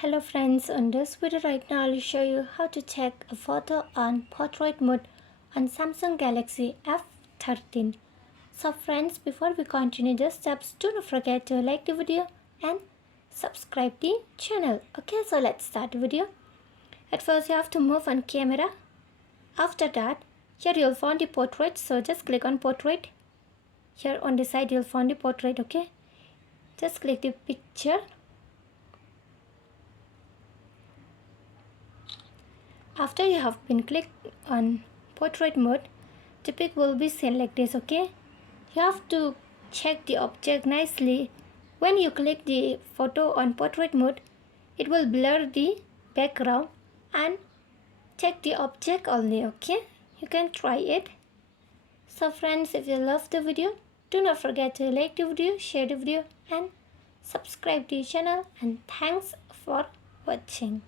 Hello friends, in this video right now I'll show you how to check a photo on portrait mode on Samsung Galaxy F13. So friends, before we continue the steps, do not forget to like the video and subscribe the channel. Okay, so let's start the video. At first you have to move on camera. After that, here you'll find the portrait, so just click on portrait. Here on the side you'll find the portrait, okay? Just click the picture. After you have been clicked on portrait mode, the pic will be seen like this, okay? You have to check the object nicely. When you click the photo on portrait mode, it will blur the background and check the object only, okay? You can try it. So friends, if you love the video, do not forget to like the video, share the video and subscribe to the channel, and thanks for watching.